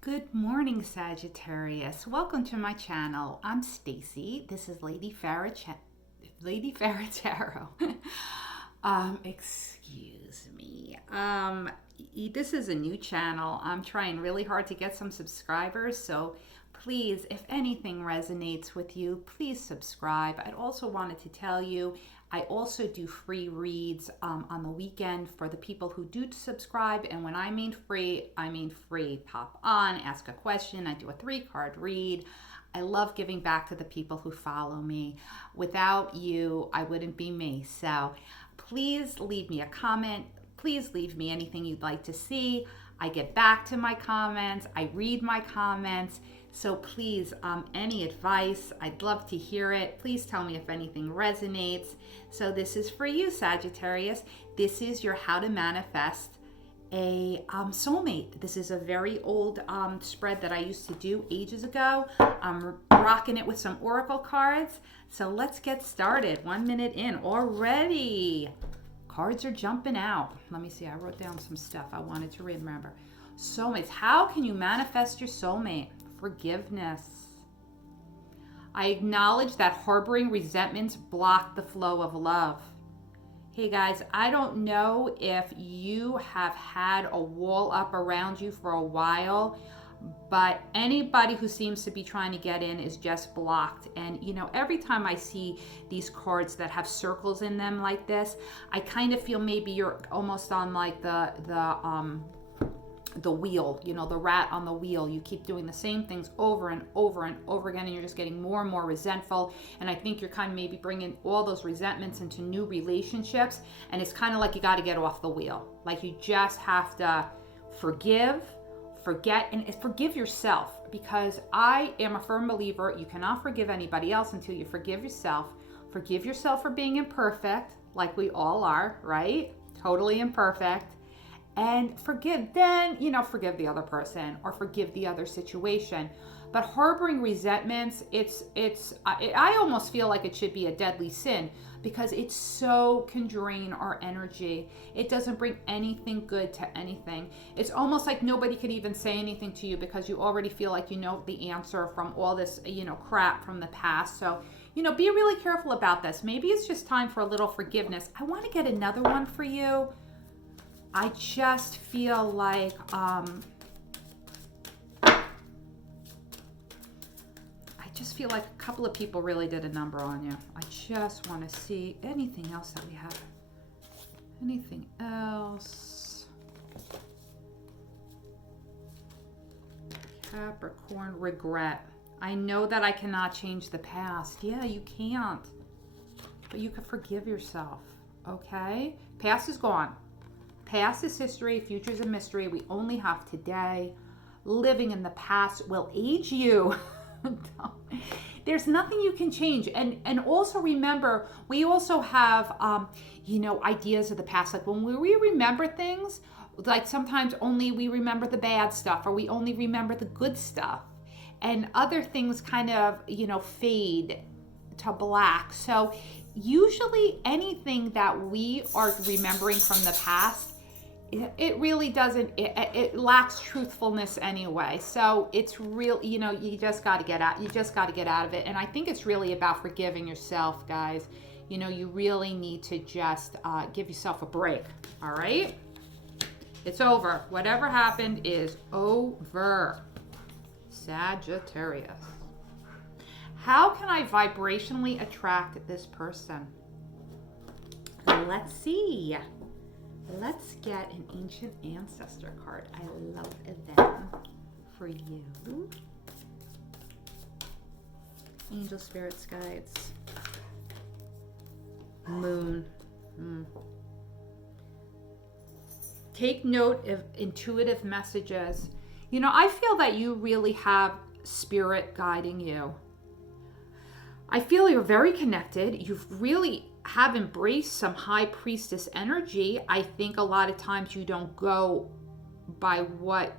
Good morning, Sagittarius. Welcome to my channel. I'm Stacy. This is Lady Farah Tarot. Excuse me. This is a new channel. I'm trying really hard to get some subscribers, so please, if anything resonates with you, please subscribe. I'd also wanted to tell you, I also do free reads on the weekend for the people who do subscribe. And when I mean free, I mean free. Pop on, ask a question. I do a 3-card read. I love giving back to the people who follow me. Without you, I wouldn't be me. So please leave me a comment. Please leave me anything you'd like to see. I get back to my comments. I read my comments. So please, any advice, I'd love to hear it. Please tell me if anything resonates. So this is for you, Sagittarius. This is your how to manifest a soulmate. This is a very old spread that I used to do ages ago. I'm rocking it with some oracle cards. So let's get started. 1 minute in already. Cards are jumping out. Let me see. I wrote down some stuff I wanted to remember. Soulmates. How can you manifest your soulmate? Forgiveness. I acknowledge that harboring resentments block the flow of love. Hey guys, I don't know if you have had a wall up around you for a while, but anybody who seems to be trying to get in is just blocked. And you know, every time I see these cards that have circles in them like this, I kind of feel maybe you're almost on like the wheel, you know, the rat on the wheel. You keep doing the same things over and over and over again, and you're just getting more and more resentful. And I think you're kind of maybe bringing all those resentments into new relationships, and it's kind of like you got to get off the wheel. Like you just have to forgive, forget, and forgive yourself, because I am a firm believer you cannot forgive anybody else until you forgive yourself. Forgive yourself for being imperfect, like we all are, right? Totally imperfect. And forgive, then, you know, forgive the other person or forgive the other situation. But harboring resentments, I almost feel like it should be a deadly sin, because it so can drain our energy. It doesn't bring anything good to anything. It's almost like nobody could even say anything to you because you already feel like you know the answer from all this, you know, crap from the past. So, you know, be really careful about this. Maybe it's just time for a little forgiveness. I want to get another one for you. I just feel like I just feel like a couple of people really did a number on you. I just want to see anything else that we have. Anything else? Capricorn, regret. I know that I cannot change the past. Yeah, you can't. But you can forgive yourself, okay? Past is gone. Past is history, future is a mystery. We only have today. Living in the past will age you. There's nothing you can change. And also remember, we also have, you know, ideas of the past. Like when we remember things, like sometimes only we remember the bad stuff, or we only remember the good stuff. And other things kind of, you know, fade to black. So usually anything that we are remembering from the past, it really doesn't, it lacks truthfulness anyway. So it's real, you know, you just got to get out of it. And I think it's really about forgiving yourself, guys. You know, you really need to just give yourself a break. All right. It's over. Whatever happened is over. Sagittarius. How can I vibrationally attract this person? Let's see. Let's get an ancient ancestor card. I love them for you. Angel, spirits, guides. Moon. Take note of intuitive messages. You know, I feel that you really have spirit guiding you. I feel you're very connected. You've really have embraced some high priestess energy. I think a lot of times you don't go by what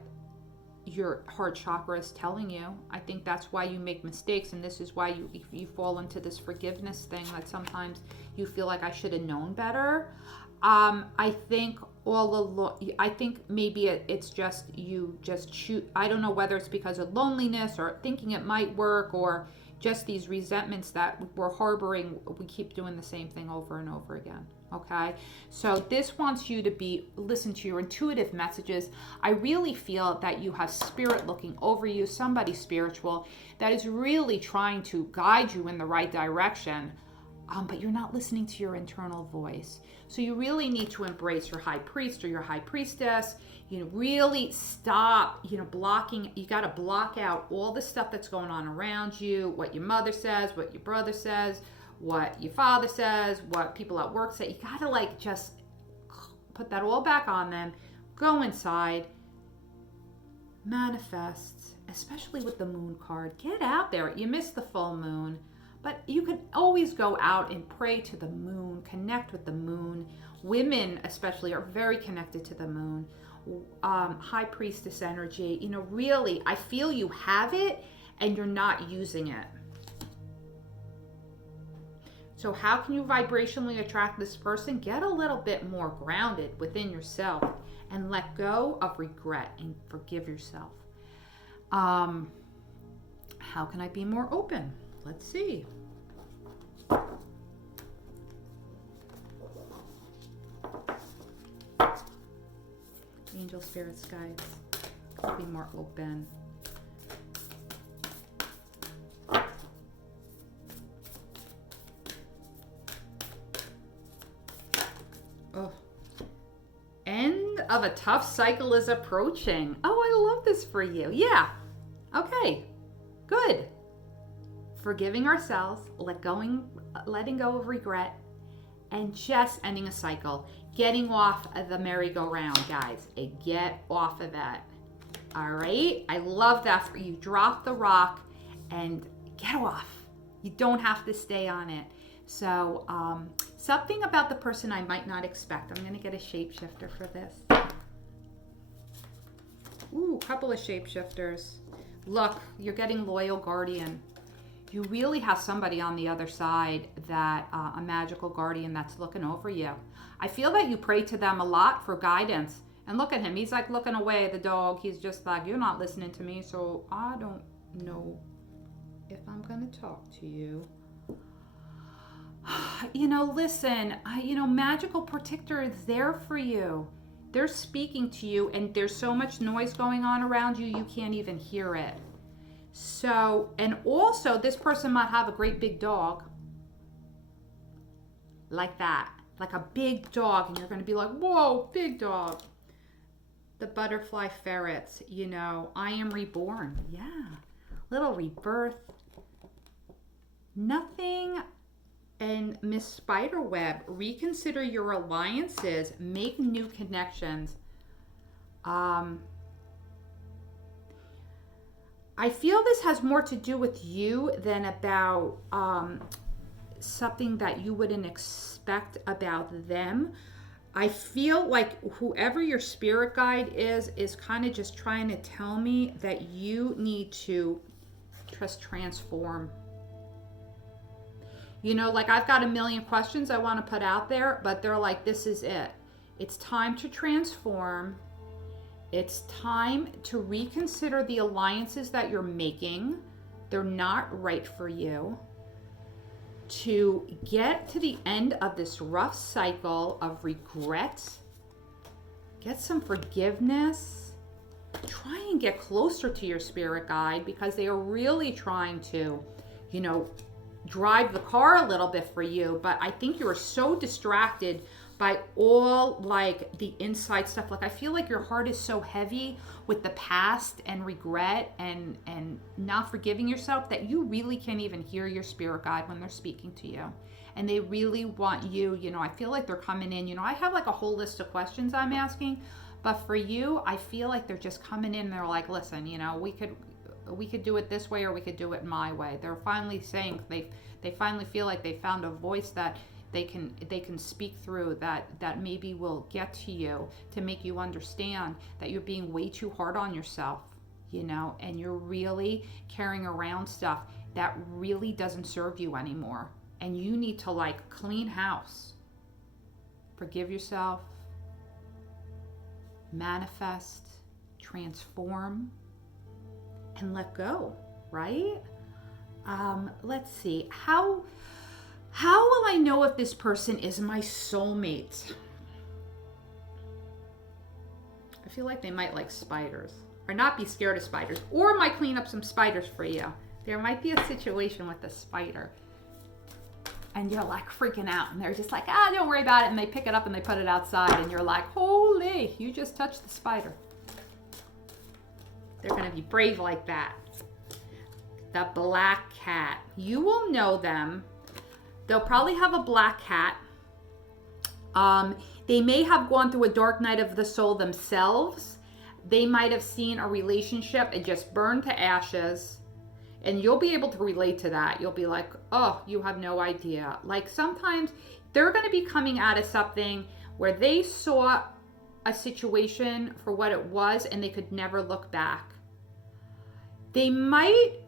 your heart chakra is telling you. I think that's why you make mistakes, and this is why you fall into this forgiveness thing, that sometimes you feel like I should have known better. I think all along. I think maybe it's just you just shoot. I don't know whether it's because of loneliness or thinking it might work, or just these resentments that we're harboring. We keep doing the same thing over and over again. Okay, so this wants you to listen to your intuitive messages. I really feel that you have spirit looking over you, somebody spiritual that is really trying to guide you in the right direction. But you're not listening to your internal voice. So you really need to embrace your high priest or your high priestess. Really stop, blocking. You got to block out all the stuff that's going on around you, what your mother says, what your brother says, what your father says, what people at work say. You got to just put that all back on them. Go inside, manifest, especially with the moon card. Get out there. You missed the full moon. But you can always go out and pray to the moon, connect with the moon. Women especially are very connected to the moon. High priestess energy, really, I feel you have it and you're not using it. So how can you vibrationally attract this person? Get a little bit more grounded within yourself and let go of regret and forgive yourself. How can I be more open? Let's see. Angel spirits, guides. Could be more open. Oh. End of a tough cycle is approaching. Oh, I love this for you. Yeah. Okay. Good. Forgiving ourselves, letting go of regret, and just ending a cycle. Getting off of the merry-go-round, guys. Get off of that. All right? I love that for you. Drop the rock and get off. You don't have to stay on it. So, something about the person I might not expect. I'm going to get a shapeshifter for this. Ooh, a couple of shapeshifters. Look, you're getting loyal guardian. You really have somebody on the other side that, a magical guardian that's looking over you. I feel that you pray to them a lot for guidance. And look at him. He's like looking away, the dog. He's just like, you're not listening to me, so I don't know if I'm going to talk to you. Listen, magical protector is there for you. They're speaking to you, and there's so much noise going on around you, you can't even hear it. So, and also this person might have a great big dog. Like that. Like a big dog. And you're going to be like, whoa, big dog. The butterfly ferrets, I am reborn. Yeah. Little rebirth. Nothing. And Miss Spiderweb, reconsider your alliances. Make new connections. I feel this has more to do with you than about something that you wouldn't expect about them. I feel like whoever your spirit guide is kind of just trying to tell me that you need to just transform. I've got a million questions I want to put out there, but they're like, this is it. It's time to transform. It's time to reconsider the alliances that you're making. They're not right for you. To get to the end of this rough cycle of regret, get some forgiveness. Try and get closer to your spirit guide because they are really trying to, drive the car a little bit for you. But I think you're so distracted by all the inside stuff. I feel like your heart is so heavy with the past and regret and not forgiving yourself that you really can't even hear your spirit guide when they're speaking to you. And they really want you, I feel like they're coming in, I have a whole list of questions I'm asking, but for you, I feel like they're just coming in and they're like, listen, we could do it this way or we could do it my way. They're finally saying they finally feel like they found a voice that they can speak through that maybe will get to you to make you understand that you're being way too hard on yourself, and you're really carrying around stuff that really doesn't serve you anymore. And you need to clean house. Forgive yourself. manifest, transform, and let go, right? Let's see. How will I know if this person is my soulmate? I feel like they might like spiders, or not be scared of spiders, or might clean up some spiders for you. There might be a situation with a spider and you're like freaking out and they're just like, don't worry about it. And they pick it up and they put it outside and you're like, holy, you just touched the spider. They're going to be brave like that. The black cat. You will know them. They'll probably have a black cat. They may have gone through a dark night of the soul themselves. They might have seen a relationship and just burned to ashes. And you'll be able to relate to that. You'll be like, oh, you have no idea. Like sometimes they're going to be coming out of something where they saw a situation for what it was and they could never look back. They might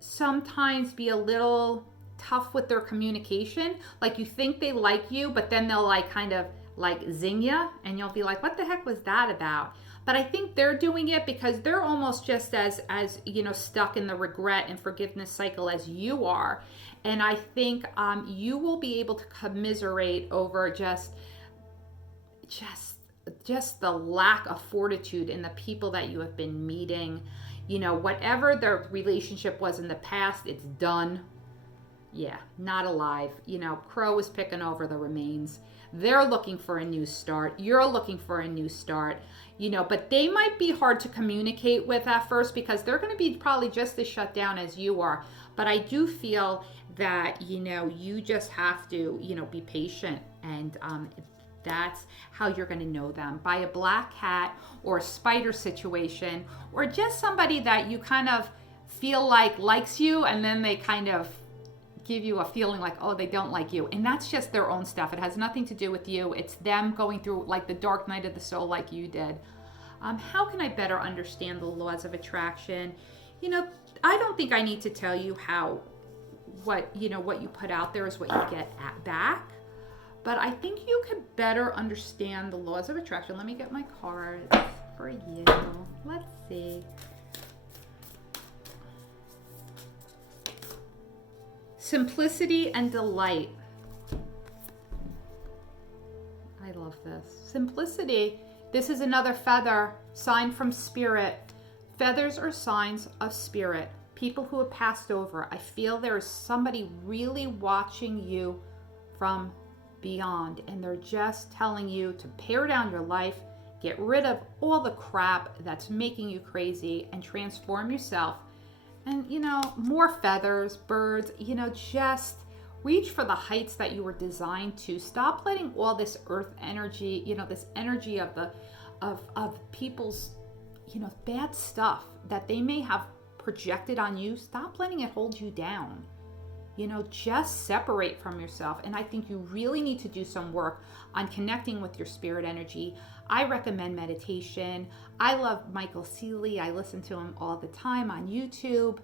sometimes be a little tough with their communication. Like you think they like you, but then they'll like kind of like zing you and you'll be like, what the heck was that about? But I think they're doing it because they're almost just as stuck in the regret and forgiveness cycle as you are. And I think you will be able to commiserate over just the lack of fortitude in the people that you have been meeting. Whatever their relationship was in the past, it's done. Yeah, not alive. Crow is picking over the remains. They're looking for a new start. You're looking for a new start. But they might be hard to communicate with at first because they're going to be probably just as shut down as you are. But I do feel that, you just have to, be patient. And that's how you're going to know them. By a black cat or a spider situation, or just somebody that you kind of feel like likes you and then they kind of give you a feeling like, oh, they don't like you. And that's just their own stuff. It has nothing to do with you. It's them going through like the dark night of the soul like you did. How can I better understand the laws of attraction? I don't think I need to tell you what you put out there is what you get back. But I think you could better understand the laws of attraction. Let me get my cards for you. Let's see. Simplicity and delight. I love this. Simplicity. This is another feather, sign from spirit. Feathers are signs of spirit. People who have passed over. I feel there is somebody really watching you from beyond, and they're just telling you to pare down your life, get rid of all the crap that's making you crazy, and transform yourself. And, more feathers, birds, just reach for the heights that you were designed to. Stop letting all this earth energy, this energy of people's, bad stuff that they may have projected on you. Stop letting it hold you down. Just separate from yourself. And I think you really need to do some work on connecting with your spirit energy. I recommend meditation. I love Michael Seeley. I listen to him all the time on YouTube.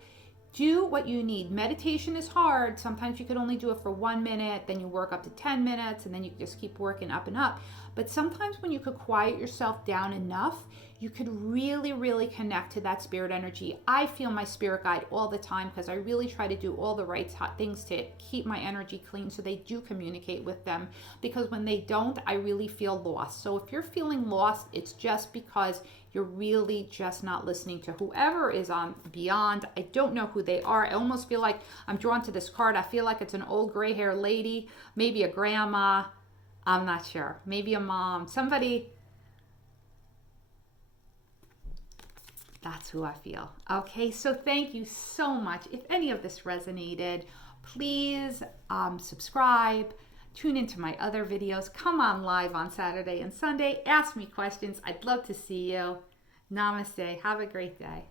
Do what you need. Meditation is hard. Sometimes you could only do it for 1 minute, then you work up to 10 minutes, and then you just keep working up and up. But sometimes when you could quiet yourself down enough, you could really, really connect to that spirit energy. I feel my spirit guide all the time because I really try to do all the right things to keep my energy clean so they do communicate with them. Because when they don't, I really feel lost. So if you're feeling lost, it's just because you're really just not listening to whoever is on beyond. I don't know who they are. I almost feel like I'm drawn to this card. I feel like it's an old gray-haired lady, maybe a grandma. I'm not sure. Maybe a mom, somebody. That's who I feel. Okay, so thank you so much. If any of this resonated, please subscribe. Tune into my other videos. Come on live on Saturday and Sunday. Ask me questions. I'd love to see you. Namaste. Have a great day.